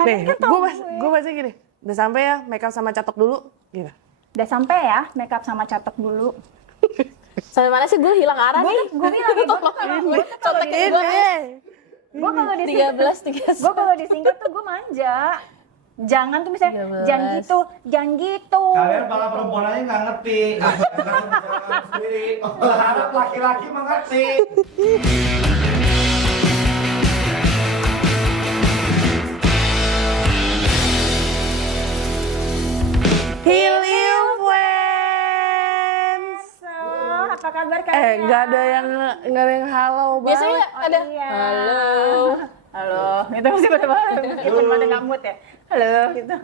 Nih, gue baca gini. Udah sampai ya, make up sama catok dulu. Gitu. Udah sampai ya, makeup sama catok dulu. Sampai mana sih gue hilang arah nih? Gue bilang ya, gue kalau disingkat tuh gue manja. Jangan tuh misalnya, jangan gitu. Kalian para perempuan aja nggak ngerti. Sendiri. Berharap laki-laki mengerti. Helium Friends. Apa kabar kalian? Nggak ada yang halo banget. Biasanya ada Iya. halo. Gitu masih meskipun pada nggak mood ya. Halo, gitu.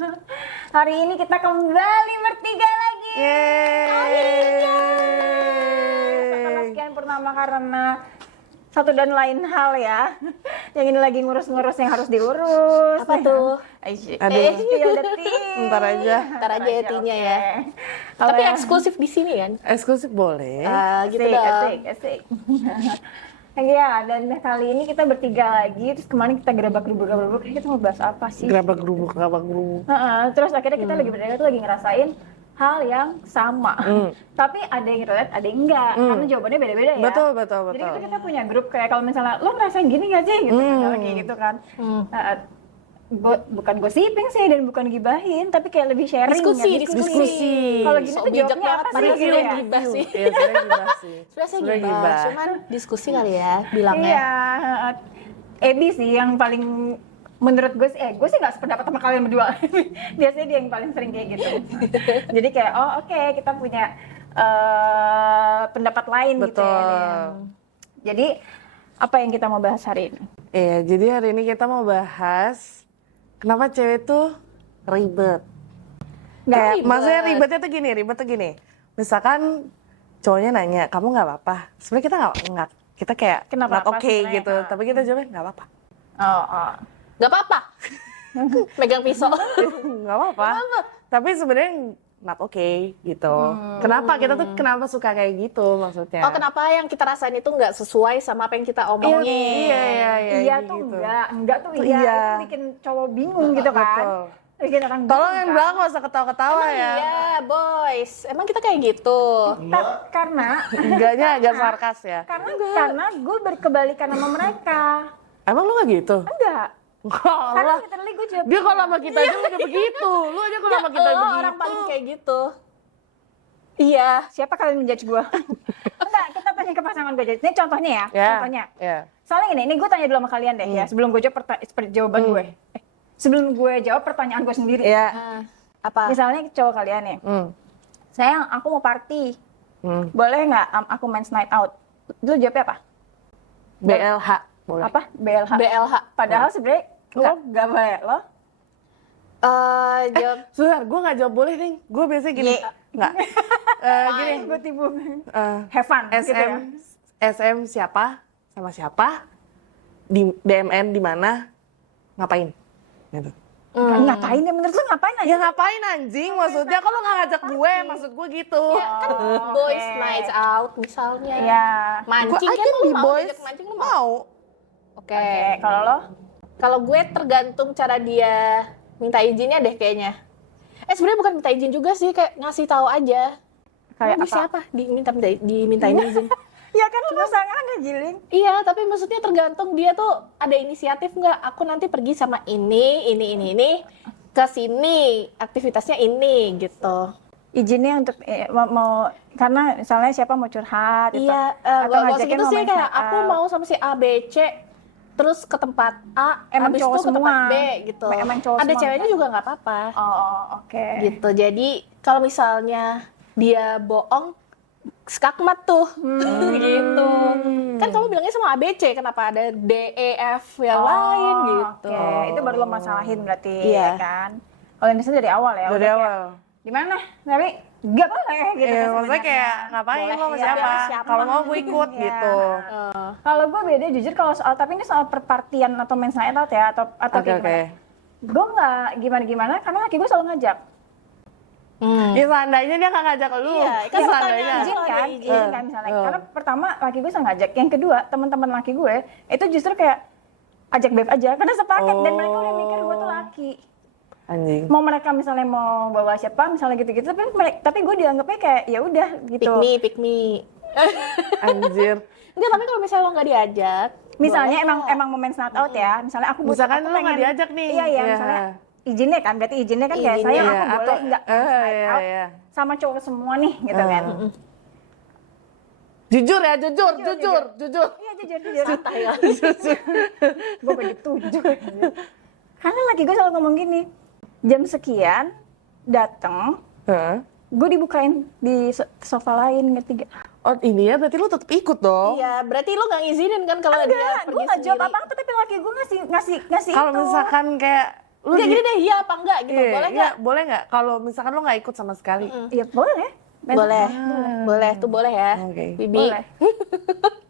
Hari ini kita kembali bertiga lagi. Yeay. Setelah sekian purnama karena satu dan lain hal ya. Yang ini lagi ngurus-ngurus yang harus diurus. Apa tuh? Aduh. Spill the tea. Ntar aja. Ntar aja ya tea-nya ya. Kalau Tapi yang- eksklusif di sini kan? Eksklusif boleh. Gitu asik, dong. asik. Ya, dan kali ini kita bertiga lagi. Terus kemarin kita gerabak-gerubuk, kita mau bahas apa sih? Gerabak gerubuk. Terus akhirnya kita lagi bertiga tuh lagi ngerasain hal yang sama. Tapi ada yang relate, ada yang enggak. Karena jawabannya beda-beda ya. Betul. Jadi kita punya grup kayak kalau misalnya lo ngerasain gini gak sih? Gitu kan, kayak gitu kan. Bukan gosiping sih dan bukan gibahin, tapi kayak lebih sharing. Diskusi. Kalau gini So tuh bijak jawabnya banget, apa sih? padahal Gitu saya ya? gibah sih. Iya, sebenarnya gibah sih. Sebenarnya saya Sebenarnya gibah, gibah. cuman diskusi kali ya bilangnya. Iya, Ebi sih yang paling menurut gue sih nggak sependapat sama kalian berdua. Biasanya dia yang paling sering kayak gitu. Jadi kayak oke, kita punya pendapat lain gitu ya. Betul. Jadi apa yang kita mau bahas hari ini? Iya, jadi hari ini kita mau bahas kenapa cewek tuh ribet. Kayak, ribet. maksudnya ribetnya tuh gini. Misalkan cowoknya nanya, kamu nggak apa-apa. Sebenarnya kita nggak, kita kayak Kenapa not apa okay sebenarnya? gitu. Tapi kita jawabnya nggak apa-apa. Gak apa-apa. Megang pisau. Nggak apa-apa. Tapi sebenarnya not okay gitu. Kenapa kita tuh suka kayak gitu maksudnya? Oh, kenapa yang kita rasain itu nggak sesuai sama apa yang kita omongin? Iya tuh gitu. enggak tuh Tuh iya. iya. Itu bikin cowok bingung gitu kan. Betul. Bikin orang Tolong bingung yang kan. bilang nggak usah ketawa-ketawa ya. Iya, boys. Emang kita kayak gitu? Karena Enggaknya agak sarkas ya. karena gue berkebalikan sama mereka. Emang lu nggak gitu? Enggak. Karena Allah. literally gue jawab Dia kalau sama kita aja udah begitu. Lu aja kalau sama kita Lo begitu. orang paling kayak gitu. Iya. siapa kalian menjudge gue? Enggak, kita tanya ke pasangan gue. Ini contohnya ya, contohnya. Ya. Soalnya ini gue tanya dulu sama kalian deh ya, sebelum gue jawab jawaban gue. Sebelum gue jawab pertanyaan gue sendiri. Ya. Apa? Misalnya cowok kalian nih, sayang aku mau party, boleh nggak aku men's night out? Lu jawabnya apa? BLH. Boleh. Apa? BLH. BLH. Padahal sebenarnya lo nggak boleh, lo? Jawab. Sebentar, gue nggak jawab boleh nih. Gue biasanya gini. Nggak. Gini. Gue timbul. eh, Have fun, gitu SM, ya. SM siapa? Sama siapa? Di DMN di mana? Ngapain? Gitu. Ngapain ya? Menurut lu ngapain aja? Ya ngapain anjing? Maksudnya kalau nggak ngajak gue, maksud gue gitu. Kan boys night out misalnya. Ya. Mancing I kan can lu be mau boys. diajak mancing lu mau. Mau. Oke. Kalau lo? Kalau gue tergantung cara dia minta izinnya deh kayaknya. Sebenarnya bukan minta izin juga sih, kayak ngasih tahu aja. Kayak Lu apa? siapa? Dimintain izin. Ya kan lu pasangan Giling. Iya, tapi maksudnya tergantung dia tuh ada inisiatif nggak. Aku nanti pergi sama ini, ke sini, aktivitasnya ini gitu. Izinnya untuk mau karena misalnya siapa mau curhat gitu. Iya, atau nggak ngajakin segitu mau sih main kayak saat. aku mau sama si A, B, C, terus ke tempat A, Emang habis cowok itu ke tempat semua? B gitu. Emang cowok ada semua, ceweknya kan? juga nggak apa-apa. Oh, oke. Gitu. Jadi kalau misalnya dia bohong, skakmat tuh. Gitu. Kan kamu bilangnya sama ABC, kenapa ada D, E, F yang lain gitu. Oke, itu baru lo masalahin berarti Iya. ya kan. Kalau ini dari awal ya. Dari udah kayak, awal. Gimana? Tapi nggak boleh gitu. Iya, kan maksudnya sebenarnya. kayak ngapain Boleh, lo sama iya, siapa? siapa. Kalau mau gue ikut Iya. gitu. Kalau gue beda jujur kalau soal, tapi ini soal perpartian atau men's night out ya atau Oke, kayak oke. gimana. Gue nggak gimana-gimana karena laki gue selalu ngajak. Ya seandainya dia nggak ngajak lu. Iya, kan Ya, pertanyaan seandainya. Izin kan, izin. izin kan misalnya. Karena pertama laki gue selalu ngajak. Yang kedua teman-teman laki gue itu justru kayak ajak beb aja karena sepakat dan mereka udah mikir gue tuh laki. Anjing. Mau mereka misalnya mau bawa siapa misalnya gitu-gitu, tapi gue dianggapnya kayak ya udah gitu. Pick me. Anjir. Enggak, tapi kalau misalnya lo nggak diajak, Misalnya boleh. emang momen night out ya, misalnya aku Misalkan aku lo nggak diajak nih. Iya, Iya. misalnya izinnya kan, berarti izinnya kan kayak Izinnya, saya aku iya, boleh atau- nggak night iya, out iya. sama cowok semua nih gitu kan. Jujur ya, jujur. Iya jujur. Santai lah. Gue bagi 7. Karena laki gue selalu ngomong gini, jam sekian datang, Heeh. gue dibukain di sofa lain, ngerti gak? Oh ini ya, berarti lu tetap ikut dong. Iya, berarti lo nggak ngizinin kan kalau dia Enggak, pergi gue nggak jawab sendiri. apa-apa, tapi laki gue ngasih Kalau itu. misalkan kayak lu Enggak gini deh, iya apa enggak gitu, Iya, boleh iya, nggak? boleh nggak? Kalau misalkan lu nggak ikut sama sekali. Iya boleh. Boleh, boleh tuh boleh ya, Oke. Bibi. Boleh.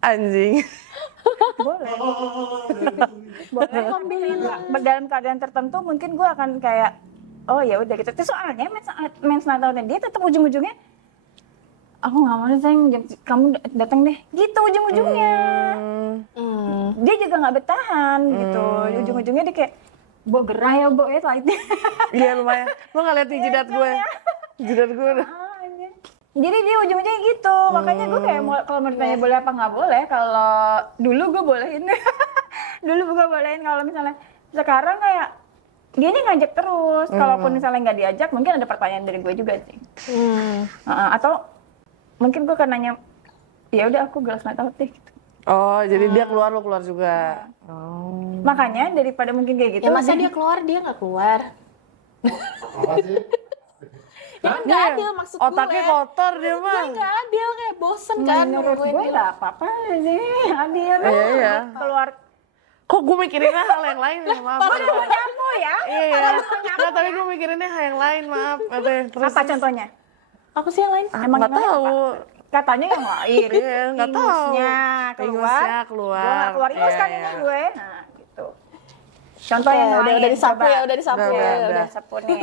Anjing. Boleh. Boleh alhamdulillah. Dalam keadaan tertentu mungkin gue akan kayak oh ya udah gitu. Terus soalnya mens Natalnya dia tetap ujung-ujungnya aku nggak mau sayang, kamu datang deh. Gitu ujung-ujungnya. Dia juga nggak bertahan gitu. Ujung-ujungnya dia kayak Bo gerah ya Bo ya like. Iya lumayan. Lu nggak lihat di jidat gue. Jidat gue udah. Jadi dia ujung-ujungnya gitu. Makanya gue kayak kalau mau ditanya boleh apa nggak boleh, kalau dulu gue bolehin. Dulu gue bolehin, kalau misalnya sekarang kayak gini ngajak terus. Kalaupun misalnya nggak diajak, mungkin ada pertanyaan dari gue juga sih. Atau mungkin gue akan nanya, ya udah aku girls night out deh. Gitu. Oh, jadi dia keluar, lu keluar juga. Oh. Makanya daripada mungkin kayak gitu. Ya masa dia keluar, dia nggak keluar. Apa sih? Ya kan nggak adil maksud gue. Otaknya kotor dia mah. Nggak adil, kayak bosen kan. menurut nungguin gue dia. nggak apa-apa sih, adil. Iya. Keluar. Kok gue mikirinnya hal yang lain ya, maaf. Gue udah mau nyapu ya. Iya. Nggak, tapi gue mikirinnya hal yang lain, maaf. Oke, terus. Apa contohnya? Apa sih yang lain? Emang Nggak yang lain tahu. Katanya yang lain. Iya, nggak tahu. Ingusnya keluar. Ingusnya keluar. Gue nggak keluar ingus Iya, kan iya. ini gue. Nah gitu. Contoh Oke, yang udah lain. disapu coba. ya, udah disapu Udah, ya. udah. Udah. Sapu nih.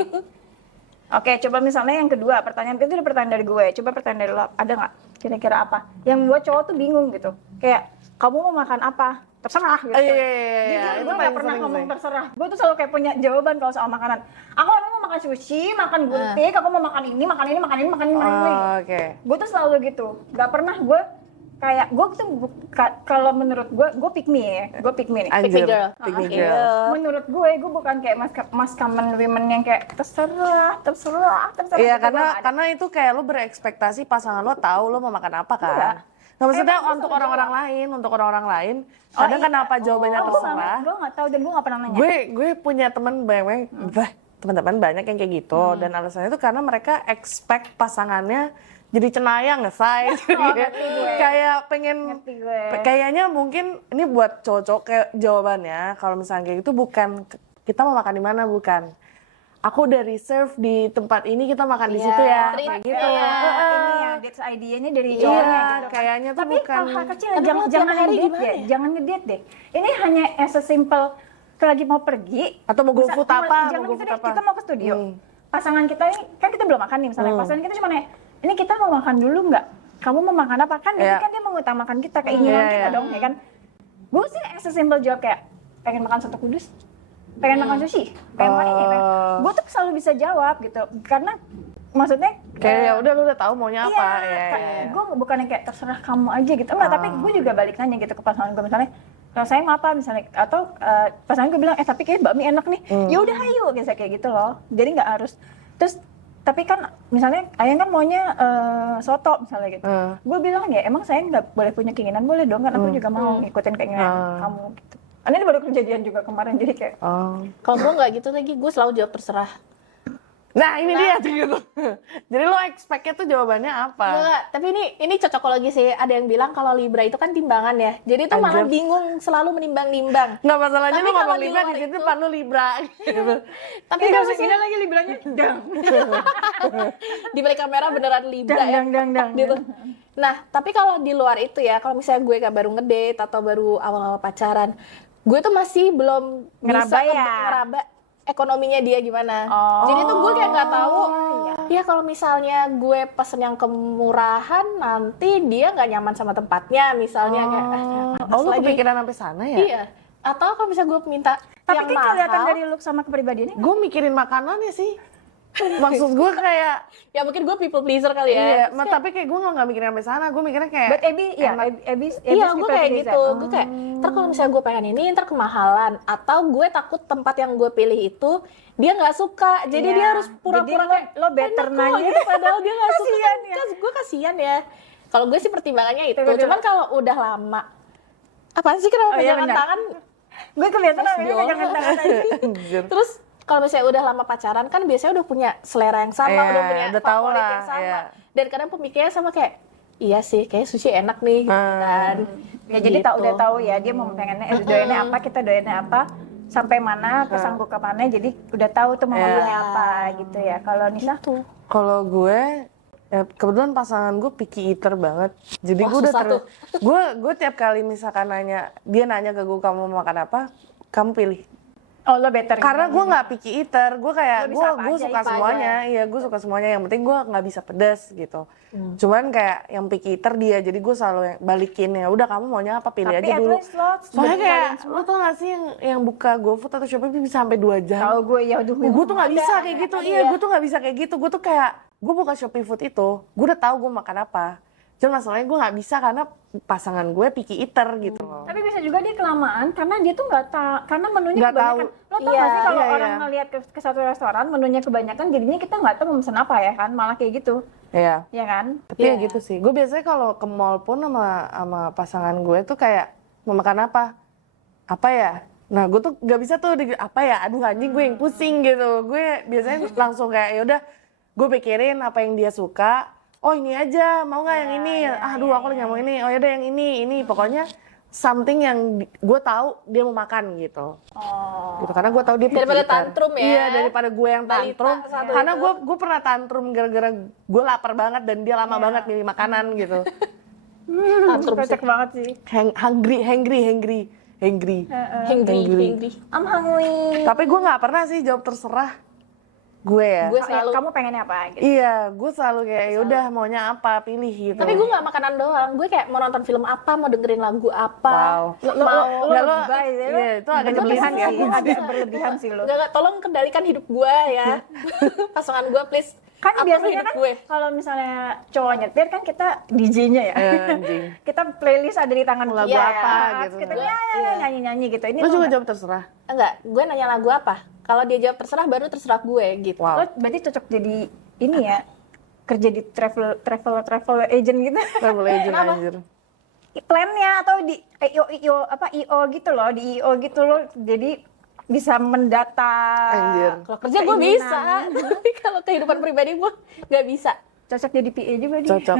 Oke, coba misalnya yang kedua, pertanyaan itu udah pertanyaan dari gue. Coba pertanyaan dari lo, ada nggak kira-kira apa? Yang buat cowok tuh bingung gitu. Kayak, kamu mau makan apa? Terserah gitu. Iya. Gue gak pernah ngomong terserah. Gue tuh selalu kayak punya jawaban kalau soal makanan. Aku mau makan sushi, makan gultik, aku mau makan ini, makan ini, makan ini, makan ini, makan ini. Oh, oke. Gue tuh selalu gitu. Gak pernah gue kayak, gue tuh kalau menurut gue pick me ya. Gue pick me nih. Anjir. Pick me girl. Pick me Oke. girl. Menurut gue bukan kayak mas common women yang kayak terserah. Iya, Gitu, gue nggak ada. karena itu kayak lu berekspektasi pasangan lo tahu lo mau makan apa kan. Enggak. Nggak, maksudnya Emang gue untuk selalu orang-orang lain, kadang iya. kenapa jawabannya terserah. Gue gak tahu dan gue gak pernah nanya. Gue punya teman banyak, teman-teman banyak yang kayak gitu, dan alasannya itu karena mereka expect pasangannya jadi cenayang, say. ngerti gue. Kayak pengen, Ngerti gue. kayaknya mungkin ini buat cowok-cowok kayak jawabannya, kalau misalnya kayak gitu bukan kita mau makan di mana, bukan. Aku udah reserve di tempat ini, kita makan di situ ya, treat. kayak gitu. Iya. Ini ya, dates idea-nya dari cowoknya Iya, gitu. kayaknya tuh Tapi bukan. hal kecil Tapi jangan kalau tiap jangan hari ngedate gimana deh, ya? jangan ngedate deh. Ini hanya as a simple kita lagi mau pergi Atau mau go food apa, jangan mau go gitu food deh, apa. kita mau ke studio. Pasangan kita ini kan kita belum makan nih misalnya. Pasangan kita cuma nanya, ini kita mau makan dulu nggak? Kamu mau makan apa? Kan berarti Iya. kan dia mengutamakan kita, keinginan Iya, kita iya. dong, ya kan? Gue sih as a simple jawab kayak pengen makan soto kudus, pengen makan sushi, pengen makan ini, gue tuh selalu bisa jawab gitu, karena maksudnya Kayak ya udah lu udah tahu maunya apa. Iya. gue bukan yang kayak terserah kamu aja gitu, enggak, tapi gue juga balik nanya gitu ke pasangan gue misalnya, kalau saya mau apa misalnya, atau pasangan gue bilang tapi kayak bakmi enak nih, ya udah ayo biasa kayak gitu loh, jadi nggak harus terus. Tapi kan misalnya ayang kan maunya soto misalnya gitu, gue bilang ya emang saya nggak boleh punya keinginan, boleh dong kan aku juga mau ngikutin keinginan kamu gitu. Ini baru kejadian juga kemarin, jadi kayak Oh. Kalau gue nggak gitu lagi, gue selalu jawab terserah. Nah ini dia tuh gitu. Jadi lo expect-nya tuh jawabannya apa? Enggak, tapi ini cocokologi sih. Ada yang bilang kalau Libra itu kan timbangan ya. Jadi itu malah Anjir. bingung selalu menimbang-nimbang. Nggak masalahnya Tapi lo ngomong kalau di Libra, luar di situ itu- depan lo Libra. Gitu. Tapi ini kan ini lagi libranya dang di balik kamera beneran Libra ya. dang Gitu. Nah, tapi kalau di luar itu ya, kalau misalnya gue kayak baru ngedate atau baru awal-awal pacaran, gue tuh masih belum Ngeraba bisa ya? ngeraba ekonominya dia gimana. Oh. Jadi tuh gue kayak nggak tahu. Ya kalau misalnya gue pesen yang kemurahan, nanti dia nggak nyaman sama tempatnya, misalnya kayak. Oh, lo kepikiran sampai sana ya? Iya. Atau kalau bisa gue minta Tapi yang kan kelihatan mahal. dari look sama kepribadiannya. Gue mikirin makanannya sih. Maksud gue kayak Ya mungkin gue people pleaser kali ya. iya, Terus tapi kayak gue nggak mikirin sampai sana. Gue mikirnya kayak But Abby, ya, Abby iya, gue people kayak pleaser. gitu. Gue kayak, ntar kalau misalnya gue pengen ini, ntar kemahalan. Atau gue takut tempat yang gue pilih itu, dia nggak suka. Jadi Iya. dia harus pura-pura Jadi kayak, lo better enak kok, nanya. gitu. Padahal dia nggak suka. Kasian ya. Gue kasihan ya. Kalau gue sih pertimbangannya itu. Tunggu dulu. Cuman kalau udah lama, apaan sih kenapa Oh, iya, pegangan benar. tangan? Gue kelihatan Mas orangnya pegangan Biola. tangan aja. anjir. Terus kalau misalnya udah lama pacaran kan biasanya udah punya selera yang sama, Iya, udah punya udah tahu favorit lah, yang sama. iya. Dan kadang pemikirannya sama kayak, iya sih, kayak sushi enak nih, gitu kan. Ya jadi Gitu. udah tahu ya dia mau pengennya doyannya apa, kita doyannya apa, sampai mana, kesanggup ke mana, jadi udah tahu tuh mau Iya. makannya apa gitu ya. Kalau Nisa tuh Kalau gue ya kebetulan pasangan gue picky eater banget. Jadi Wah, gue udah susah tuh. gue tiap kali misalkan dia nanya ke gue kamu mau makan apa, kamu pilih. oh lo better Karena gitu. gue nggak picky eater, gue kayak Lo bisa apa gue aja, suka apa semuanya, iya gue suka semuanya. Yang penting gue nggak bisa pedas gitu. Cuman kayak yang picky eater dia, jadi gue selalu yang balikin ya. Udah kamu maunya apa pilih Tapi aja at dulu. least lo Soalnya dari kayak kalian lo tau gak sih yang buka GoFood atau Shopee bisa sampai 2 jam. Tahu gue ya udah Gue tuh nggak ada. bisa kayak gitu, iya gue tuh nggak bisa kayak gitu. Gue tuh kayak gue buka Shopee Food itu, gue udah tahu gue makan apa. Cuman masalahnya gue nggak bisa karena pasangan gue picky eater gitu loh. Tapi bisa juga dia kelamaan karena dia tuh nggak tahu, karena menunya Nggak kebanyakan. tahu. Lo tau Iya, nggak sih kalau iya, orang iya. ngeliat ke satu restoran menunya kebanyakan, jadinya kita nggak tahu mau pesen apa ya kan, malah kayak gitu, Iya. ya kan? Tapi ya gitu sih. Gue biasanya kalau ke mall pun sama pasangan gue tuh kayak mau makan apa? Apa ya? Nah, gue tuh gak bisa tuh apa ya? Aduh anjing gue yang pusing gitu. Gue biasanya langsung kayak yaudah gue pikirin apa yang dia suka. Oh ini aja, mau nggak yang ini? Aduh aku lagi nggak mau ini. Oh yaudah yang ini. Pokoknya something yang gue tahu dia mau makan gitu. Oh. Gitu karena gue tahu dia picky Daripada eater. tantrum ya. Iya, daripada gue yang Balita tantrum. satu Karena itu. gue pernah tantrum gara-gara gue lapar banget dan dia lama banget milih makanan gitu. Tantrum sih. Kocak banget sih. Hungry. Hungry. I'm hungry. Tapi gue nggak pernah sih jawab terserah. Gue ya. Gue selalu. Kamu pengennya apa gitu? Iya, gue selalu kayak yaudah maunya apa pilih gitu. Tapi gue nggak makanan doang. Gue kayak mau nonton film apa, mau dengerin lagu apa. Wow. Mau. Nggak, lo, lebay ya, lo. iya itu agak Berlebihan nyebelin sih, sih. agak berlebihan sih lo. Nggak, tolong kendalikan hidup gue ya. Pasangan gue please. Kan atur biasanya hidup kan gue. kalau misalnya cowok nyetir kan kita DJ-nya ya. Anjing. Kita playlist ada di tangan Lagu kita. apa gitu. Kita nyanyi-nyanyi gitu. Ini Lo juga nggak- jawab terserah. Enggak, gue nanya lagu apa. Kalau dia jawab terserah, baru terserah gue gitu. Wow. lo berarti cocok jadi ini ya, kerja di travel agent gitu. Travel agent anjir. Plannya atau di IO gitu loh, di IO gitu loh. Jadi bisa mendata. Anjir. Kalau kerja gue Keinginan. bisa, tapi kalau kehidupan pribadi gue nggak bisa. Cocok jadi PA juga dia. Cocok.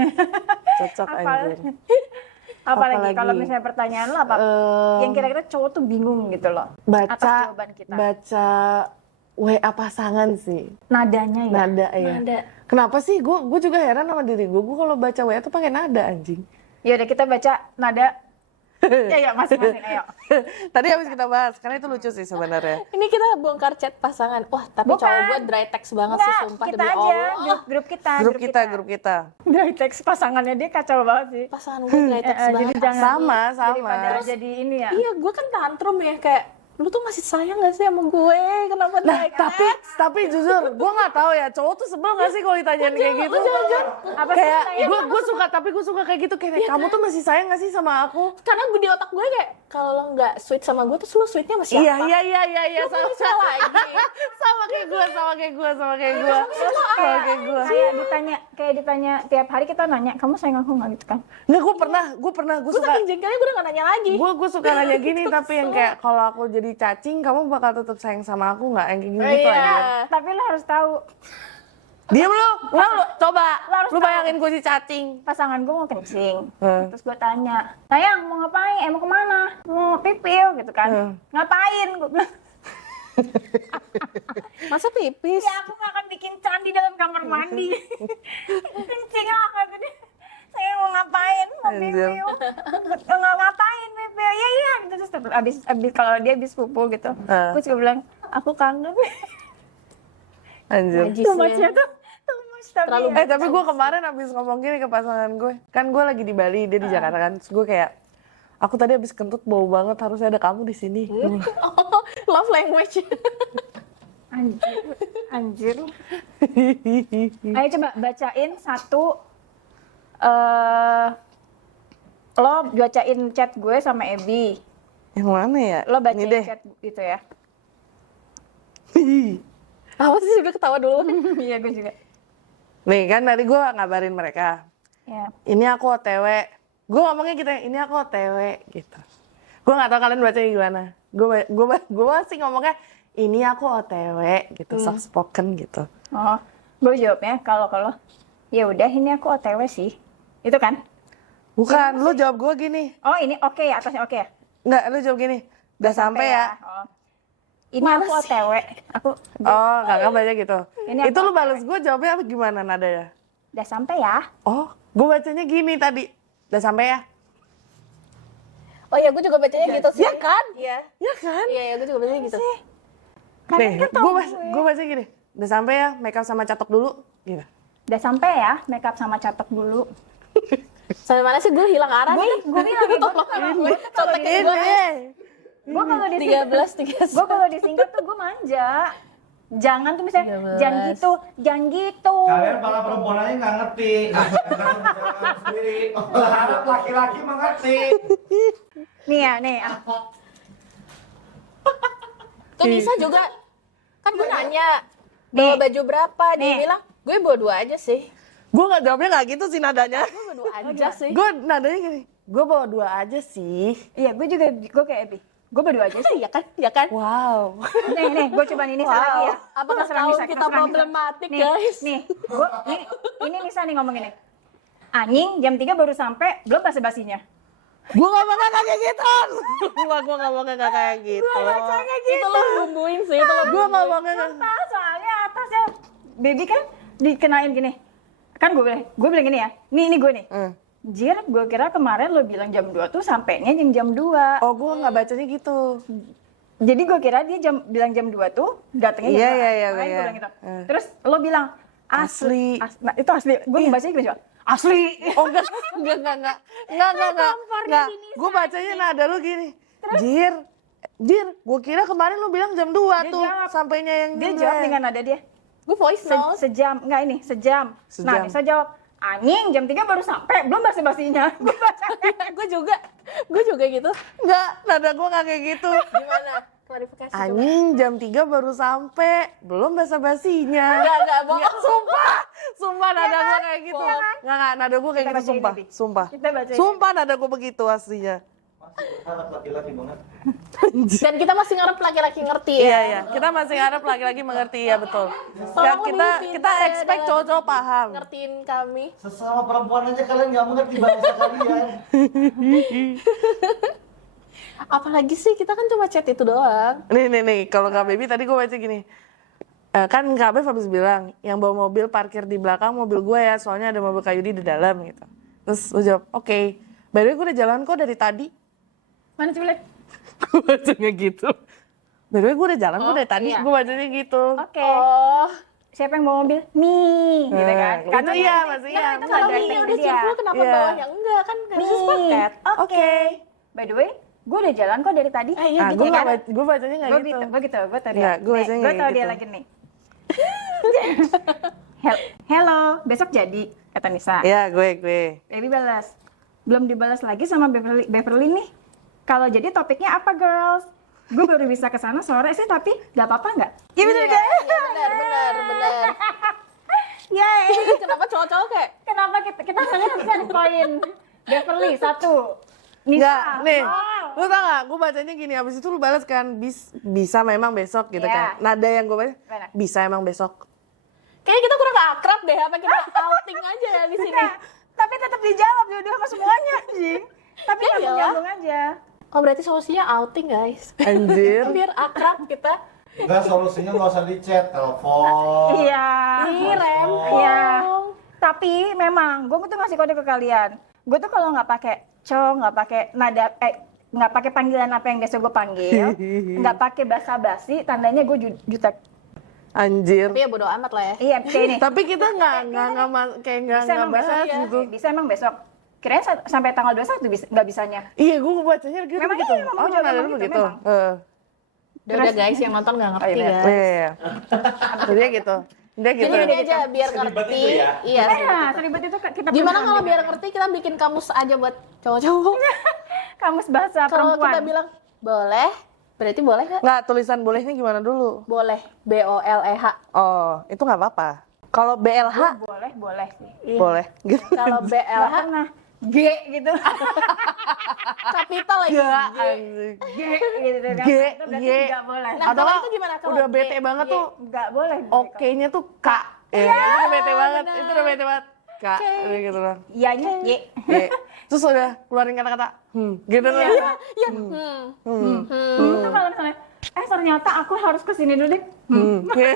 Cocok Apa? anjir. Apalagi Apalagi? kalau misalnya pertanyaan lo apa? Yang kira-kira cowok tuh bingung gitu loh. Atas Baca jawaban kita. baca WA pasangan sih. Nadanya ya. Nada ya. Nada. Kenapa sih? Gue juga heran sama diri gue. Gue kalau baca WA tuh pakai nada anjing. Ya udah kita baca nada. Ya masing-masing ayo. Tadi habis kita bahas, karena itu lucu sih sebenarnya. Ini kita bongkar chat pasangan. Wah, tapi Bukan. cowok gue dry text banget sih, Enggak, sumpah kita demi aja, Allah. grup kita. Grup kita. Dari teks pasangannya dia kacau banget sih. Pasangan gue dry text Jadi banget. jangan Sama. daripada jadi ini ya. Iya, gue kan tantrum ya, kayak lu tuh masih sayang gak sih sama gue? Kenapa Nah, dry text? tapi jujur, gue nggak tahu ya, cowok tuh sebel nggak sih kalau ditanyain kayak gitu? Apa sih Kayak nanya? gue suka, tapi gue suka kayak gitu. Kayak kamu tuh masih sayang nggak sih sama aku? Karena gue di otak gue kayak, kalau lo nggak sweet sama gue, terus lo sweetnya sama siapa? Iya. Lu Sama bisa lagi. sama kayak gue. Sama kayak gue. Kayak ditanya tiap hari kita nanya, kamu sayang aku nggak gitu kan? Nggak, gue Gue suka. saking jengkelnya gue udah gak nanya lagi. Gue suka nanya gini, tapi yang kayak kalau aku jadi cacing, kamu bakal tetap sayang sama aku nggak? Yang kayak gitu Iya. aja. Tapi lo harus tahu Diam lu, coba. Lo harus Lu bayangin gue si cacing. pasangan gue mau kencing. Hmm. Terus gue tanya, sayang mau ngapain? Mau kemana? Mau pipil gitu kan? Ngapain? Gue bilang, Masa pipis? ya aku nggak akan bikin candi dalam kamar mandi. Kencing akan gini. Saya mau ngapain? Mau Anjir. pipil. Nggak ngapain pipil? Iya. Gitu. Terus abis kalau dia abis pupu gitu. Gue juga bilang, aku kangen. Anjir. Tumasnya tuh. Tumas tapi. Terlalu Tapi gue kemarin abis ngomong gini ke pasangan gue. Kan gue lagi di Bali, dia di Jakarta kan. Terus gue kayak, Aku tadi habis kentut bau banget, harusnya ada kamu di sini. Love language. Anjir. Ayo coba bacain satu. Lo bacain chat gue sama Ebi. Yang mana ya? Lo Ini bacain deh. chat gitu ya. Apa sih udah ketawa dulu? Iya gue juga. Nih kan tadi gue ngabarin mereka. Ya. Ini aku OTW. Gue ngomongnya gitu, ini aku OTW gitu. Gue nggak tahu kalian bacanya gimana. Gue sih ngomongnya ini aku OTW gitu, soft spoken gitu. Oh, gue jawabnya kalau ya udah ini aku OTW sih. Itu kan? Bukan, lu jawab gue gini. Oh, ini oke ya, atasnya oke ya. Nggak, lu jawab gini. Udah sampai ya? Oh. Ini aku OTW. Aku Oh, kakak baca gitu. Ini Itu aku lu balas gue jawabnya apa gimana nadanya? udah sampai ya. Oh, gue bacanya gini tadi. Udah sampai ya? Oh ya, gue juga bacanya gitu sih. Iya kan? Iya. Ya kan? Iya, gue juga bacanya gitu. Nih, Kalian kan tahu gue baca gini. Udah sampai ya, make up sama catok dulu. Gitu. Udah sampai ya, makeup sama catok dulu. Sampai mana sih gue hilang arah nih? Gue bilang ya, Contekin gue. gue kalau di 13. gue kalau disingkat tuh gue manja. Jangan tuh misalnya 13. jangan gitu. Kalian para perempuan aja nggak ngerti. Jalan sendiri. Berharap laki-laki mengerti. Nih ya, nih. Tuh Nisa juga. Kan gue nanya, bawa baju berapa? Dia Nih. bilang, gue bawa 2 aja sih. Gue nggak jawabnya nggak gitu sih nadanya. Gue bawa 2 aja sih. Gue nadanya gini. Gue bawa 2 aja sih. Iya, gue kayak Ebi. Gue berdua aja sih. Ya kan? Ya kan? Wow. Nih, gue coba nih Nisa lagi ya. Apakah Terserah tahu Nisa, kita terserah Nisa. problematik, Nih, guys? Nih, ini Nisa nih ngomong gini. Anjing, jam 3 baru sampai, belum basa-basinya. Gue nggak mau kayak gitu. Gue nggak mau kayak gitu. Itu lo bumbuin sih, itu lo Gue nggak mau Sumpah, soalnya atasnya Baby kan dikenain gini. Kan gue bilang gini ya. Ini gue nih. Jir, gue kira kemarin lo bilang jam 2 tuh sampainya jam 2. Oh, gue nggak bacanya gitu. Jadi gue kira dia bilang jam 2 tuh datangnya jam 2. Iya, Makanya iya. gue bilang gitu. Terus lo bilang asli. Nah, itu asli. Gue bacanya gimana coba? Asli. Oh enggak. Gue bacanya nada lu gini. Jir, gue kira kemarin lu bilang jam 2 tuh jawab. sampainya yang Dia juga. jawab dengan nada dia. Gue voice note. Sejam. Enggak ini, sejam. Nah, Sejam. Nisa jawab, anjing jam 3 baru sampai, belum basa-basinya. Gue bacanya. Gue juga gitu. Enggak, nada gue nggak kayak gitu. Gimana? Klarifikasi coba. Anjing jam 3 baru sampai, belum basa-basinya. Enggak, bohong. Sumpah nada gue kayak gitu. Enggak, nada gue kayak Kita gitu, bacain sumpah. nanti. Sumpah. Kita bacain. Sumpah nada gue begitu aslinya. Masih berharap laki-laki banget. Dan kita masih ngarep laki-laki ngerti ya. Iya. Kita masih harap laki-laki mengerti ya, betul. Tolong Kita lebih kita pintar ya expect dalam cowok-cowok paham. Ngertiin kami. Sesama perempuan aja kalian nggak mengerti bahasa kalian. Apalagi sih, kita kan cuma chat itu doang. Nih, kalau Kak Baby tadi gue baca gini. Kan Kak Baby habis bilang, yang bawa mobil parkir di belakang mobil gue ya, soalnya ada mobil kayu di dalam gitu. Terus gue jawab, oke. By the way gue udah jalan kok dari tadi. Mana coba lihat? Gue bacanya gitu. By the way gue udah jalan kok dari tadi, iya. gue bacanya gitu. Oke. Oh, Siapa yang bawa mobil? Nih, gitu kan. Itu iya, maksudnya. itu kalau nggak Mia ada udah dia. cheerful kenapa Iya. bawahnya enggak? Kan harus Nih. sepaket. Oke. By the way, gue udah jalan kok dari tadi. Iya Nah, gitu gue kan. gue bacanya nggak gitu. Gue tau dia. Nggak, gue bacanya Gue kayak tau dia gitu. lagi nih. Hello, besok jadi, kata Nisa. Iya, gue. Baby balas. Belum dibalas lagi sama Beverly nih. Kalau jadi topiknya apa, girls? Gue baru bisa ke sana sore sih, tapi gak apa-apa nggak? Iya bener Iya, kan? iya, benar. Yeay. Kenapa cowok-cowok kayak Kenapa kita hanya bisa di poin Beverly 1. Nggak, nih, Oh. lu tau gak, gue bacanya gini, abis itu lu balas kan, bisa memang besok gitu Iya. kan. Nada yang gue baca, Mana? bisa emang besok. kayaknya kita kurang akrab deh, apa kita outing aja ya di sini. Enggak, tapi tetap dijawab dua-dua sama semuanya, anjing. Tapi Ya nyambung iyalah. nyambung aja. Oh, berarti solusinya outing, guys. Anjir. Biar akrab kita. Enggak, solusinya nggak usah di chat, telepon. Iya. Ih, rempong. Iya. Tapi memang gue tuh ngasih kode ke kalian. Gue tuh kalau nggak pakai nggak pakai nada, nggak pakai panggilan apa yang biasa gue panggil, nggak pakai basa-basi, tandanya gue jutek. Anjir. Tapi ya bodo amat lah ya. Iya, kayak ini. Tapi kita kayak nggak Bisa emang bahas besok, gitu. bisa emang besok. kirain sampai tanggal 21 nggak bisanya. Iya, gue bacanya gitu. Memang gitu. iya, memang Oh, udah ada memang lu gitu, begitu. memang. Udah guys, yang nonton nggak ngerti Oh, iya, guys. Iya. Dia gitu. Dia gitu. Jadi ini aja biar Seribet ngerti. itu ya? Iya. Nah, seribet itu kita Gimana pernah kalau ambil. biar ngerti kita bikin kamus aja buat cowok-cowok? Kamus bahasa Kalau perempuan. kita bilang boleh, berarti boleh nggak? Nggak, tulisan bolehnya gimana dulu? Boleh. BOLEH. Oh, itu nggak apa-apa. Kalau BLH boleh sih. Iya. boleh gitu. Kalau Nggak BLH pernah G gitu. kapital lagi. Nggak, G. anjing. G gitu kan. G, Itu berarti Y. nggak boleh. Nah, Atau kalau nggak, itu gimana? Kalau udah G, bete banget Y. tuh, Nggak boleh. oke-nya tuh K. Iya, itu udah bete banget. Itu udah bete banget. K, udah gitu loh. Iya-nya Y. Y. Terus udah keluarin kata-kata, gitu loh. Iya. Itu kalau misalnya, ternyata aku harus kesini dulu deh. Iya.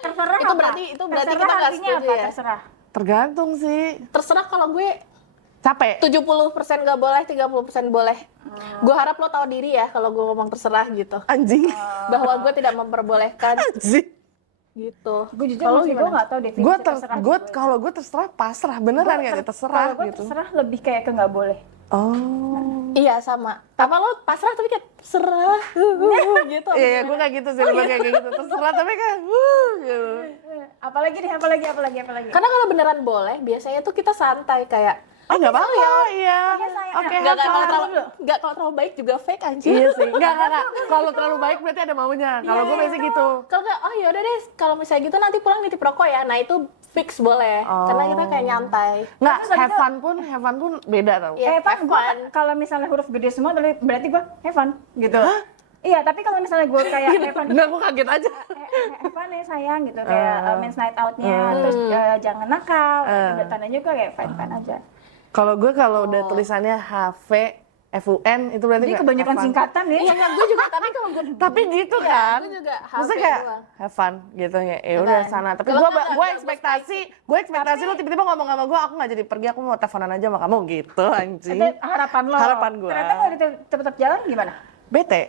Terserah Itu apa? berarti kita Terserah nggak artinya setuju apa? ya? Terserah. Tergantung sih. Terserah kalau gue Capek. 70% nggak boleh, 30% boleh. Gue harap lo tahu diri ya kalau gue ngomong terserah gitu. Anjing. Bahwa gue tidak memperbolehkan Anjing. gitu. Gue jujur Kalau masih gue gimana? nggak tahu definisi Gue terserah. kalau gue terserah pasrah beneran nggak terserah Kalau gue gitu. terserah lebih kayak ke nggak boleh. Oh. Iya sama. Apa lo pasrah tapi kayak terserah gitu. Iya, gue kayak gitu sih, gue kayak gitu. Terserah tapi kayak gitu. Apalagi nih, apalagi. Karena kalau beneran boleh, biasanya tuh kita santai kayak Oh, nggak apa-apa, iya. sayang. Oke, nggak have kalau fun. terlalu kalau terlalu baik juga fake anjir. Iya sih, nggak. Kalau terlalu baik berarti ada maunya. Kalau gue biasanya gitu. Kalau nggak, oh yaudah deh, kalau misalnya gitu nanti pulang nitip rokok ya. Nah itu fix boleh, karena kita kayak nyantai. Nggak, Terus habis have fun pun beda tau. Iya, Evan, have fun. kalau misalnya huruf gede semua berarti gue Evan gitu. Iya, tapi kalau misalnya gue kayak Evan, Nggak, gue kaget aja. Evan ya sayang gitu, kayak men's night out-nya, terus jangan nakal, udah tandanya gue kayak fine aja. Kalau gue udah tulisannya HV, FUN itu berarti Jadi kayak kebanyakan have fun. singkatan ya. Iya, gue juga, tapi kalau gue Tapi gitu kan. gue juga Maksudnya HV kayak doang. have fun gitu ya. Udah sana. Tapi Kalau gue nggak, ekspektasi lo tiba-tiba ngomong sama gue, aku nggak jadi pergi, aku mau teleponan aja sama kamu gitu anjing. Itu harapan lo. Harapan gua. Ternyata kalau tetap jalan gimana? Bete.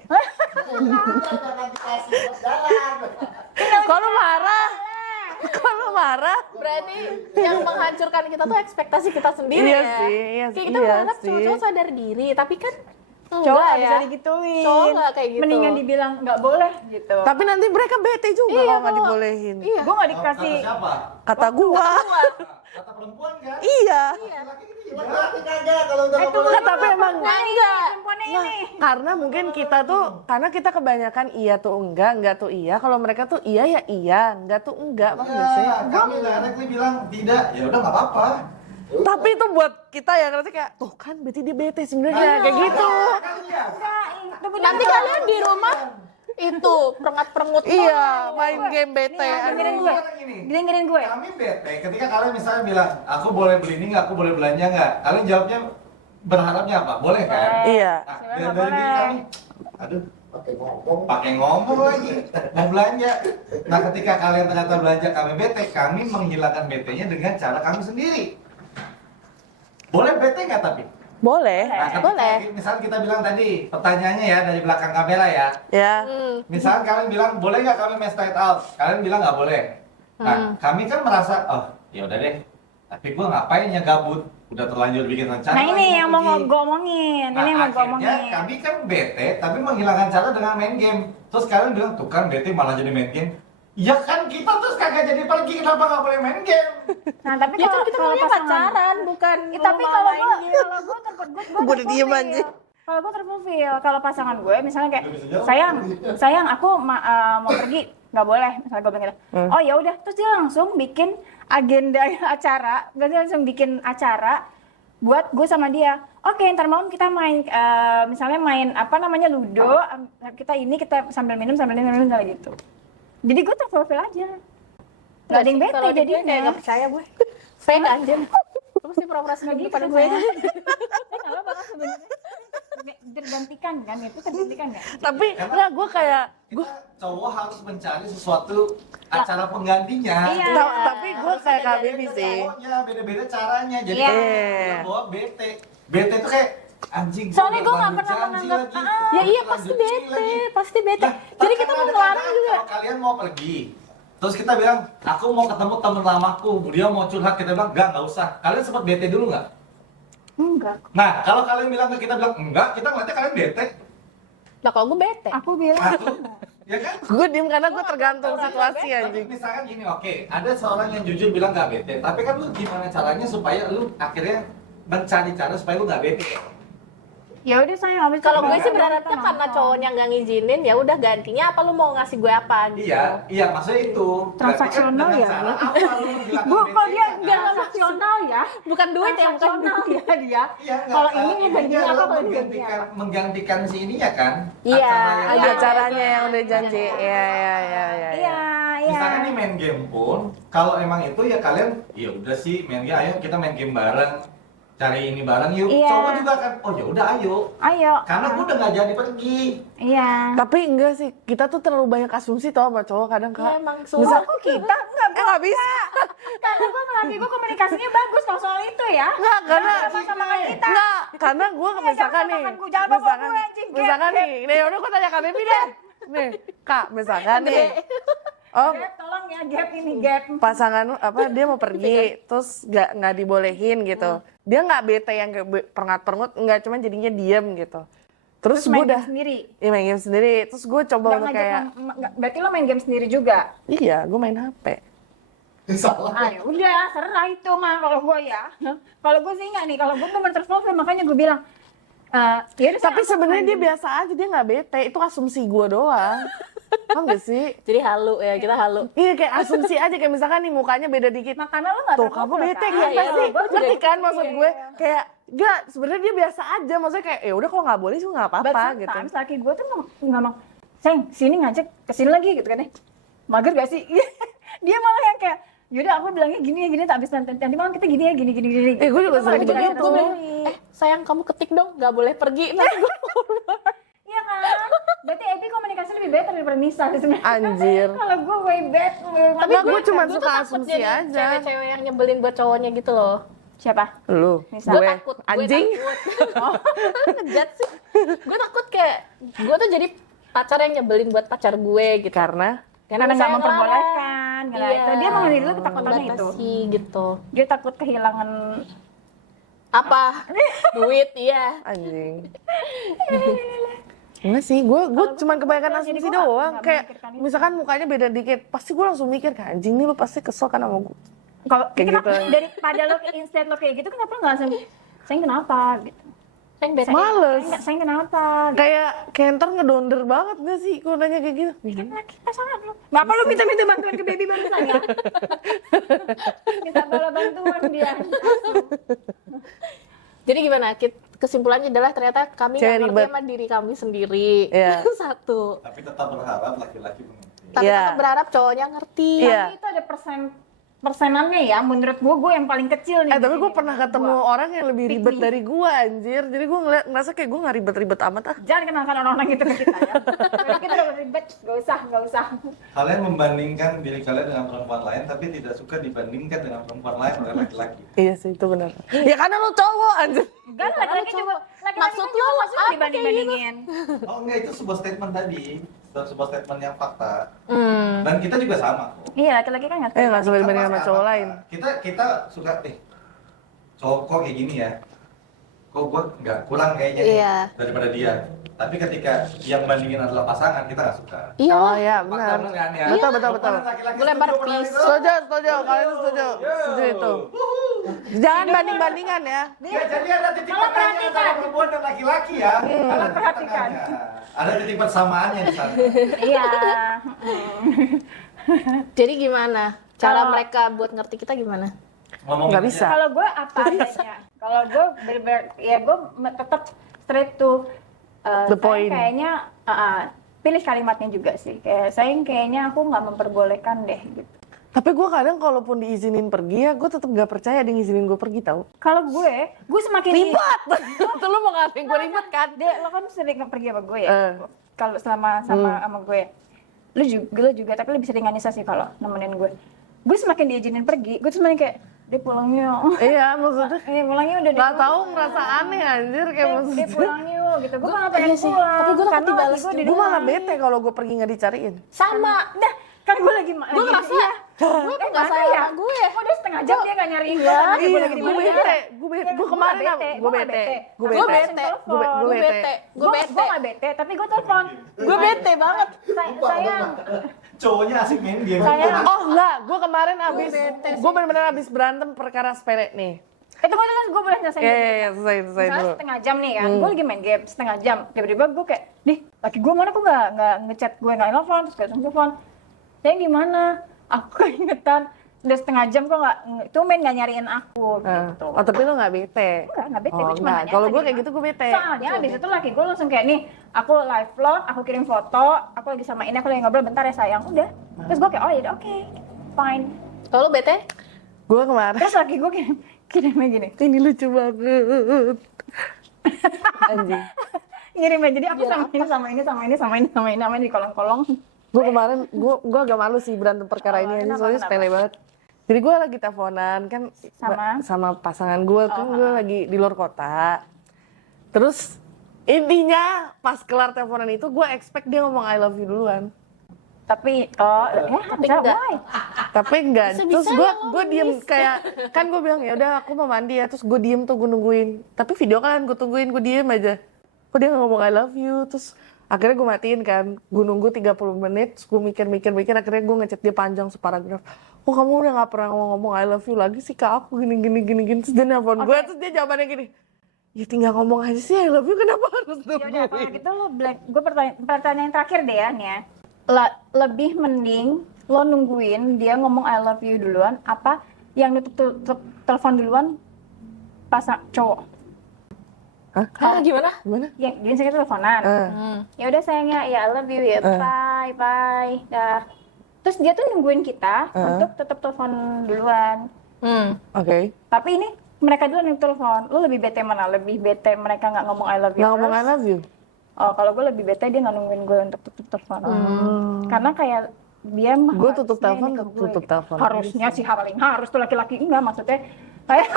Kalau marah, marah. Berarti yang menghancurkan kita tuh ekspektasi kita sendiri Iya ya. sih, Kayak kita iya berharap sih. cowok-cowok sadar diri, tapi kan Cowok enggak nggak ya. bisa digituin. Cowok nggak kayak gitu. Mendingan dibilang nggak boleh gitu. Tapi nanti mereka bete juga Iya, kalau nggak kalau- dibolehin. Iya. Gue nggak dikasih. Kata siapa? Kata gua. Kata perempuan kan? Iya. Laki-laki gitu juga. Laki kagak kalau udah nggak boleh. Nggak, tapi emang Nah, enggak. Perempuannya Nah, ini. karena mungkin kita tuh, karena kita kebanyakan iya tuh enggak tuh iya. Kalau mereka tuh iya ya iya, enggak tuh enggak, paham nggak sih? Ya, kami directly bilang tidak, ya udah nggak apa-apa. Tapi itu buat kita ya ngerti kayak, tuh kan berarti dia bete sebenarnya kayak gitu. Kalian. Nanti kalian di rumah itu perengat-perengut Iya, main game bete. Dengerin Aduh. gue. Sekarang gini. Dengerin gue. Kami bete ketika kalian misalnya bilang, aku boleh beli ini nggak, aku boleh belanja nggak? Kalian jawabnya berharapnya apa? Boleh kan? Iya. Nah, Sebenarnya dari diri boleh. kami, aduh, pakai ngomong lagi, mau belanja. Nah, ketika kalian ternyata belanja kami bete, kami menghilangkan betenya dengan cara kami sendiri. Boleh bete nggak tapi? Boleh. Nah, ketika Boleh. misalnya kita bilang tadi, pertanyaannya ya dari belakang kamera ya. Ya. Misalnya kalian bilang, boleh nggak kami men's night out? Kalian bilang nggak boleh. Nah, kami kan merasa, oh ya udah deh. Tapi gua ngapain ya gabut? Udah terlanjur bikin rencana. Nah ini lagi yang mau pergi. gue omongin. Nah, Ini yang mau gue akhirnya omongin. kami kan bete, tapi menghilangkan cara dengan main game. Terus kalian bilang, tuh kan bete malah jadi main game. Ya kan kita terus kagak jadi pergi, kenapa nggak boleh main game? Nah tapi Ya kan kalau kita kalau maunya pasangan pacaran, bukan Ya, tapi mau kalau main gue game. Gua udah diem aja. Kalau gue terprofil, kalau pasangan gue misalnya kayak Udah bisa jawab. sayang aku mau pergi nggak boleh misalnya gue bilang gitu. Oh ya udah, terus dia langsung bikin agenda acara, berarti langsung bikin acara buat gue sama dia. Oke, ntar malam kita main misalnya main apa namanya ludo, kita sambil minum kayak gitu. Jadi gue terprofil aja. Nggak ada yang bete Kalau di gue jadinya. kayak nggak percaya gue. Fake anjir. Terus sih pura-pura seneng Gitu depan gue. gue. Kalau bakal sebenarnya tergantikan kan, itu tergantikan nggak? Tapi enggak, gue kayak Kita cowok harus mencari sesuatu acara penggantinya. Iya. tapi gue kayak Kak Bibi sih. Cowoknya beda-beda caranya. Jadi Iya. kalau bawa bete. Bete itu kayak anjing. Soalnya gue nggak terlanjur pernah janji menganggap, lagi. Ya iya Terlanjur pasti cuci bete, lagi. pasti bete. Nah, Jadi kan kita mau ada ngelarang keadaan juga. Kalau kalian mau pergi, Terus kita bilang, aku mau ketemu temen lamaku, dia mau curhat, kita bilang, nggak usah. Kalian sempat bete dulu nggak? Enggak. Nah, kalau kalian bilang ke kita bilang, enggak, kita ngeliatnya kalian bete. Nah kalau gue bete. Aku bilang Aku, ya kan? Gue diem karena gue tergantung situasi Tapi anjing. misalkan gini, oke, ada seorang yang jujur bilang nggak bete, tapi kan lu gimana caranya supaya lu akhirnya mencari cara supaya lu nggak bete? ya udah saya habis Kalau gue itu sih kita berharapnya nonton. karena cowoknya nggak ngizinin, ya udah gantinya apa lu mau ngasih gue apa gitu. Iya, maksudnya itu. Transaksional Berarti ya? kan dengan cara apa lu menghilangkan Bu, kok bete, dia kan? nggak transaksional ya? Bukan duit ya, bukan Transaksional duit. ya dia. Iya, nggak, Kalau ini ini gantinya apa? adalah Kalau ini gantinya menggantikan, apa? menggantikan si ininya kan? Iya, Acara yang- Ada Iya. caranya yang udah janji. Iya. Iya, iya. Misalkan nih main game pun, kalau emang itu ya kalian, ya udah sih main game, ayo kita main game bareng, cari ini bareng yuk. Iya. Cowok juga kan, oh ya udah ayo. Ayo. Karena gue udah nggak jadi pergi. Iya. Tapi enggak sih, kita tuh terlalu banyak asumsi tau sama cowok kadang Iya kak. emang Misal- susah. Kok kita nggak bisa. karena gue melaki gue komunikasinya bagus kalau soal itu ya. Enggak, karena sama kita. enggak, karena gue misalkan jangan nih, makan gue, jangan bawa misalkan, gue, anjing, misalkan gap, nih, nih udah gue tanya Kak Bebi deh, nih Kak, misalkan nih, oh Gap, tolong ya gap ini gap. pasangan lu, apa dia mau pergi, terus nggak dibolehin gitu, dia nggak bete yang kayak perengat-perengut, nggak cuman jadinya diem gitu, terus gue main udah, game sendiri. ya main game sendiri, terus gue coba Nggak untuk ngajak kayak, berarti lo main game sendiri juga. iya gue main HP. Salah. Ah ya udah, serah itu mah kalau gue ya. Kalau gue sih nggak nih, kalau gue bener terus makanya gue bilang. Ya udah, Tapi saya sebenarnya main dia game. biasa aja, dia nggak bete, itu asumsi gue doang. Paham gak sih? Jadi halu ya, kita halu. Iya kayak asumsi aja, kayak misalkan nih mukanya beda dikit. Nah, karena lo nggak Tuh kamu bete kan? gimana Iya, sih? gua juga Ngerti kan gitu, maksud iya, gue? iya. Kayak enggak, sebenarnya dia biasa aja. Maksudnya kayak ya udah kalau nggak boleh sih nggak But apa-apa gitu. sometimes laki gue tuh ngomong, sayang sini ngajak kesini lagi gitu kan ya. Mager gak sih? Dia malah yang kayak, yaudah aku bilangnya gini ya gini, tak habis nanti malam kita gini ya gini. Gue juga Kita sering malah begitu. Gue bilang, sayang kamu ketik dong, nggak boleh pergi. Nanti gue Iya kan? Berarti Epi komunikasi lebih better daripada Nisa sebenarnya. Anjir. Kalau gue way back. Enggak, gue cuma tuh suka takut asumsi jadi aja. Cewek-cewek yang nyebelin buat cowoknya gitu loh. Siapa? Lu, Misal. Gue gue, takut, anjing. gue takut. Ngejat sih. Gue takut kayak, gue tuh jadi pacar yang nyebelin buat pacar gue gitu. Karena Karena nggak saya memperbolehkan. ngelarang. Karena itu dia mengenai dulu ketakutannya itu. Batasi gitu. Dia takut kehilangan. Apa? Duit, iya. anjing. Enggak sih, gue cuma kebanyakan jadi asumsi gua nggak doang. Kayak memikirkan itu. misalkan mukanya beda dikit, pasti gue langsung mikir kayak anjing nih lu pasti kesel kan sama gue. Kalau Kayak kenapa gitu. daripada lo instead lo kayak gitu, kenapa lo nggak langsung sayang kenapa gitu? Sayang bete. Males. Sayang kenapa? Gitu. Kayak ntar ngedonder banget gak sih kalau nanya kayak gitu? Kan laki pasangan lo. Ngapa lo minta bantuan ke baby barusan ya? Minta bala bantuan dia. Jadi gimana? Kesimpulannya adalah ternyata kami Cewek nggak ngerti ribet. sama diri kami sendiri. Iya. Satu. Tapi tetap berharap laki-laki mengerti. Tapi Iya. tetap berharap cowoknya ngerti. Iya. Tapi itu ada persenannya ya. Menurut gue yang paling kecil nih. Tapi di gue sini. pernah ketemu orang yang lebih ribet dari gue anjir. Jadi gue ngerasa kayak gue gak ribet-ribet amat ah. Jangan kenalkan orang-orang itu ke kita ya. Kalau kita udah ribet, gak usah. Kalian membandingkan diri kalian dengan perempuan lain, tapi tidak suka dibandingkan dengan perempuan lain oleh laki-laki. Iya sih itu benar. Ya karena lu cowok anjir. Enggak, laki-laki juga. Laki-laki Maksud kan juga lo masuk apa dibanding-bandingin. Oh enggak, itu sebuah statement tadi. Sebuah statement yang fakta. Hmm. Dan kita juga sama kok. Iya, laki-laki kan nggak. Gak suka dibanding sama Sama, cowok sama. lain. Kita suka cowok kok kayak gini ya. Kok gue nggak kurang kayaknya nih Iya. daripada dia. Tapi ketika yang bandingin adalah pasangan, kita nggak suka. Iya. Oh ya benar. Fakta kan ya? Betul, betul, betul. Laki-laki Gue lempar setuju pernah pisau. itu? Setuju, kalian setuju. Setuju itu. Jangan banding-bandingan ya. Ya, jadi ada titik tengahnya antara perempuan dan laki-laki ya. Ada titik perhatikan. tengahnya. Ada titik persamaannya di sana. Iya. Jadi gimana? Cara Kalau- mereka buat ngerti kita gimana? Ngomongin Nggak aja. bisa. Kalau gue apa adanya. Kalau gue ya gue tetap straight to The point. saya kayaknya pilih kalimatnya juga sih. Kayak sayang kayaknya aku nggak memperbolehkan deh gitu. Tapi gue kadang kalaupun diizinin pergi ya, gue tetap gak percaya dia ngizinin gue pergi tau. Kalau gue semakin Ribet! Tuh lu mau ngatain gue ribet kan? Dek, lo kan sering pergi sama gue ya. Eh. Kalau sama gue, lu juga, tapi lebih sering Anissa sih kalau nemenin gue. Gue semakin diizinin pergi, gue semakin kayak dia pulangnya. Iya maksudnya Pulangnya udah gak tau ngerasa aneh anjir kayak dia maksudnya. pulangnya gitu. Gue malah pengen Iya sih, pulang. tapi gue takut karena dibales laki gue di Gue malah rumah. bete kalau gue pergi gak dicariin. Sama. Dah, kan gue lagi Gue ngerasa nggak mana salah ya? sama gue. Kok udah setengah jam dia nggak nyariin gue? Iya, Gue Iya, lagi di gue mana? bete, gue kemarin nggak gue gue nggak bete, Aku Gue langsung bete. telepon. Gue bete. Gue Gue bete. nggak bete, tapi gue telepon. Gue bete banget. Sayang, Cowoknya asik main game. sayang. Oh enggak, gue kemarin abis, bete sih. gue bener-bener abis berantem perkara sepele nih. Itu gue boleh nyelesain. Iya, selesai Misalnya dulu. setengah jam nih kan, gue lagi main game setengah jam, tiba-tiba gue kayak, nih laki gue mana kok nggak ngechat gue, nggak nelfon, terus kayak telepon, sayang di mana? Aku keingetan, udah setengah jam kok tumben nggak nyariin aku gitu. Oh tapi lo nggak bete? Nggak bete, Oh, gue cuma enggak. nanya Kalau aja gue di kayak mana. gitu gue bete. Soalnya abis itu laki gue langsung kayak, nih aku live vlog, aku kirim foto, aku lagi sama ini, aku lagi ngobrol bentar ya sayang, udah. Terus gue kayak, oh ya oke, fine. Kalau lu bete? Gue kemarin, Terus laki gue kirimnya gini, ini lucu banget. Anjing. ngirimnya jadi aku Biar sama ini di kolong-kolong. Gue kemarin, gue agak malu sih berantem perkara ini, Kenapa, soalnya kenapa? sepele banget. Jadi gue lagi teleponan kan sama pasangan gue, kan gue lagi di luar kota. Terus intinya pas kelar teleponan itu gue expect dia ngomong I love you duluan. Tapi Tapi enggak. Tapi enggak. Bisa-bisa Terus ya gue diem kayak, kan gue bilang ya udah aku mau mandi ya. Terus gue diem tuh gue nungguin. Tapi video kan gue tungguin, gue diem aja. Kok dia nggak ngomong I love you. Terus akhirnya gue matiin kan. Gue nunggu 30 menit. Terus gue mikir. Akhirnya gue ngechat dia panjang separagraf. Oh kamu udah gak pernah ngomong I love you lagi sih ke aku gini. Terus dia nelfon gue. Terus dia jawabannya gini. Ya tinggal ngomong aja sih I love you, kenapa harus ya udah kalau nungguin? gitu lo gue pertanyaan terakhir deh ya nih ya. Lebih mending lo nungguin dia ngomong I love you duluan apa yang nutup telepon duluan pas cowok Ah, gimana? Gimana? yang dia misalnya teleponan ya udah sayangnya ya I love you ya bye dah terus dia tuh nungguin kita untuk tetap telepon duluan Oke. tapi ini mereka duluan yang telepon lo lebih bete mana lebih bete mereka nggak ngomong I love you Nggak ngomong I first? love you? Oh, kalau gue lebih bete dia nggak nungguin gue untuk tutup telepon. Karena kayak dia mah Gue tutup harusnya telepon, ini ke gue. tutup telepon. Harusnya sih paling harus tuh laki-laki enggak maksudnya kayak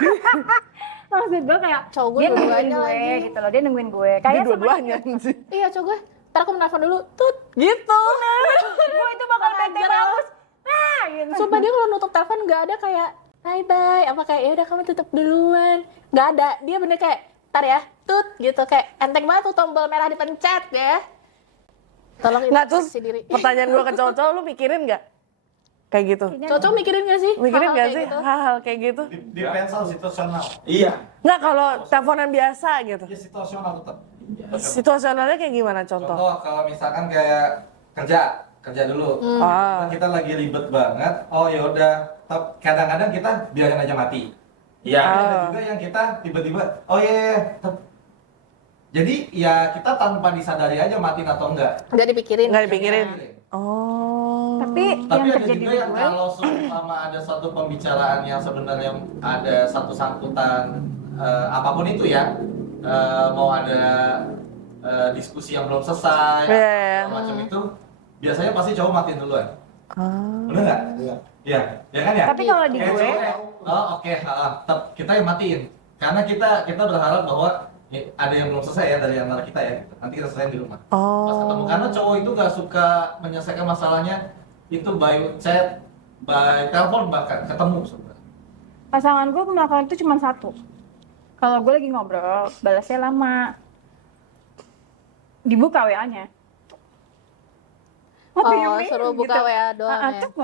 maksud gue kayak Cowok gue dia nungguin dua-duanya gue lagi. gitu loh dia nungguin gue Dia kayak dua-duanya sih. Iya, coba gue. Ntar aku menelpon dulu. Tut. Gitu. gue itu bakal bete banget. Nah, gitu. Sumpah dia kalau nutup telepon nggak ada kayak bye apa kayak ya udah kamu tutup duluan. Nggak ada. Dia bener kayak ntar ya, tut gitu kayak enteng banget tuh tombol merah dipencet ya. Tolong Nggak, terus introspeksi diri. pertanyaan gue ke cowok-cowok, lu mikirin nggak? Kayak gitu. Cowok mikirin gak sih? Mikirin hal-hal nggak kayak sih gitu? hal-hal kayak gitu? Depends on situasional. Iya. Nggak, kalau teleponan biasa gitu. Ya situasional tetap. Situasionalnya kayak gimana contoh? Contoh kalau misalkan kayak kerja dulu. Ah. Kita lagi ribet banget. Oh ya udah. Kadang-kadang kita biarin aja mati. Iya. Ada juga yang kita tiba-tiba. Oh iya. Jadi ya kita tanpa disadari aja matiin atau enggak. Nggak dipikirin. Nggak dipikirin. Oh. Tapi Tapi yang ada terjadi juga di yang gue kalau selama ada satu pembicaraan yang sebenarnya ada satu sangkutan apapun itu ya, mau ada diskusi yang belum selesai, Iya. macam itu, biasanya pasti cowok matiin duluan. Ah. Bener nggak? Iya, ya kan ya. tapi kalau di Kayak gue cowok, oh oke, tetap kita yang matiin, karena kita berharap bahwa ada yang belum selesai ya dari antara kita ya, nanti kita selesaiin di rumah. Pas ketemu, Oh. karena cowok itu gak suka menyelesaikan masalahnya itu by chat, by telepon bahkan ketemu sebenarnya. pasangan gue melakukan itu cuma satu. Kalau gue lagi ngobrol, balasnya lama. Dibuka WA-nya. What do you Oh, mean? suruh buka WA doang ya. Cuk,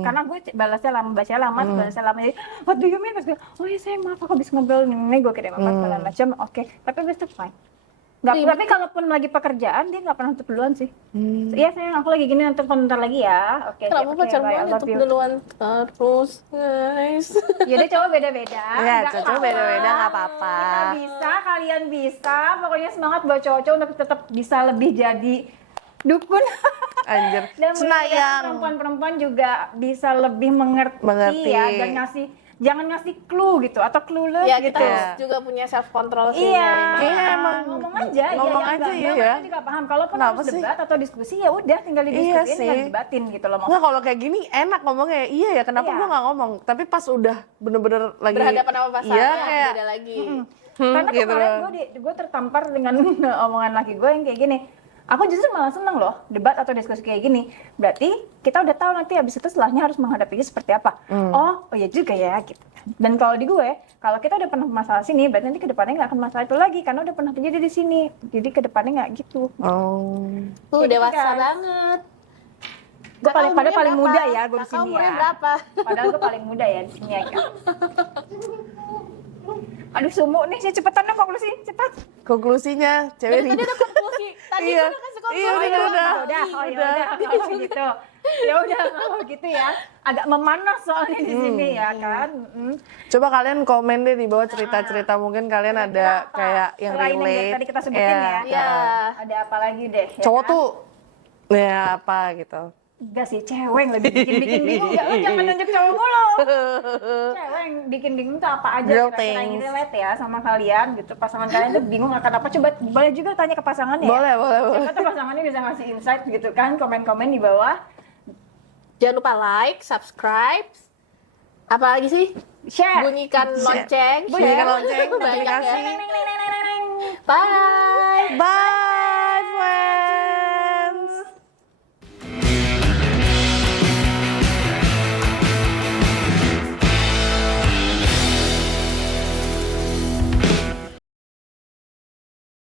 karena gue balasnya lama, bacanya lama, terus balasnya lama. Jadi, what do you mean? Pas gue, oh iya saya maaf, aku habis ngobrol ini, gue kirim apa segala macam. Oke, tapi abis itu fine. Tapi kalaupun lagi pekerjaan, dia nggak pernah tutup duluan sih. Iya sayang, aku lagi gini, nanti bentar lagi ya. Oke, Kenapa oke, pacar bye, gue I love nutup you. duluan terus, guys? Jadi cowok beda-beda. Iya, nggak cowok apa-apa. beda-beda, nggak apa-apa. Kita bisa, kalian bisa. Pokoknya semangat buat cowok-cowok untuk tetap bisa lebih jadi dukun. Anjir. Dan mudah-mudahan Senayang. perempuan-perempuan juga bisa lebih mengerti, Mengerti. ya. Dan jangan ngasih clue gitu atau clueless Ya kita gitu. harus juga punya self control sih. Iya, Iya, emang ngomong aja, ngomong ya, aja, yang iya enggak, ya. mereka juga paham. Kalaupun Kenapa harus sih? debat atau diskusi ya udah tinggal Iya didiskusin, sih. tinggal debatin gitu loh. Nggak, kalau kayak gini enak ngomongnya. Iya ya, kenapa Iya. gue nggak ngomong? Tapi pas udah bener-bener lagi Berhadapan sama pasangan iya, ya, kayak beda lagi. Karena gitu kemarin loh. gue tertampar dengan omongan laki gue yang kayak gini. Aku justru malah seneng loh debat atau diskusi kayak gini. Berarti kita udah tahu nanti habis itu setelahnya harus menghadapinya seperti apa. Oh ya juga ya gitu. Dan kalau di gue, kalau kita udah pernah masalah sini, berarti nanti kedepannya nggak akan masalah itu lagi karena udah pernah terjadi di sini. Jadi kedepannya nggak gitu. Oh. Tuh Gitu, dewasa guys. banget. Gue Kakak umurnya paling berapa? muda ya gue di Kakak sini umurnya ya. berapa? Padahal gue paling muda ya di sini ya kan. Aduh sumu nih, sih cepetan dong konklusi, cepat. Konklusinya cewek Tadi ada konklusi. Tadi Iya. gue udah kasih konklusi. Iya, udah. Oh, gitu. Ya udah kalau gitu ya. Agak memanas soalnya di sini ya kan. Coba kalian komen deh di bawah cerita-cerita, mungkin kalian ada Apa? kayak yang Selain relate. tadi kita sebutin ya. Iya. Ada apa lagi deh? Ya Cowok kan? tuh ya apa gitu. Enggak sih, cewek yang lebih bikin bingung. Ya lu jangan nunjuk cowok mulu. Cewek yang bikin bingung tuh apa aja Real kira-kira yang things. relate ya sama kalian gitu. Pasangan kalian tuh bingung akan apa? Coba boleh juga tanya ke pasangannya. Boleh, ya. boleh. Siapa tuh pasangannya bisa ngasih insight gitu kan, komen-komen di bawah. Jangan lupa like, subscribe. Apa lagi sih? Share. Bunyikan lonceng. Bunyikan share. lonceng, Banyak ya. notifikasi. Neng, neng, neng, neng, neng, neng. Bye. Bye.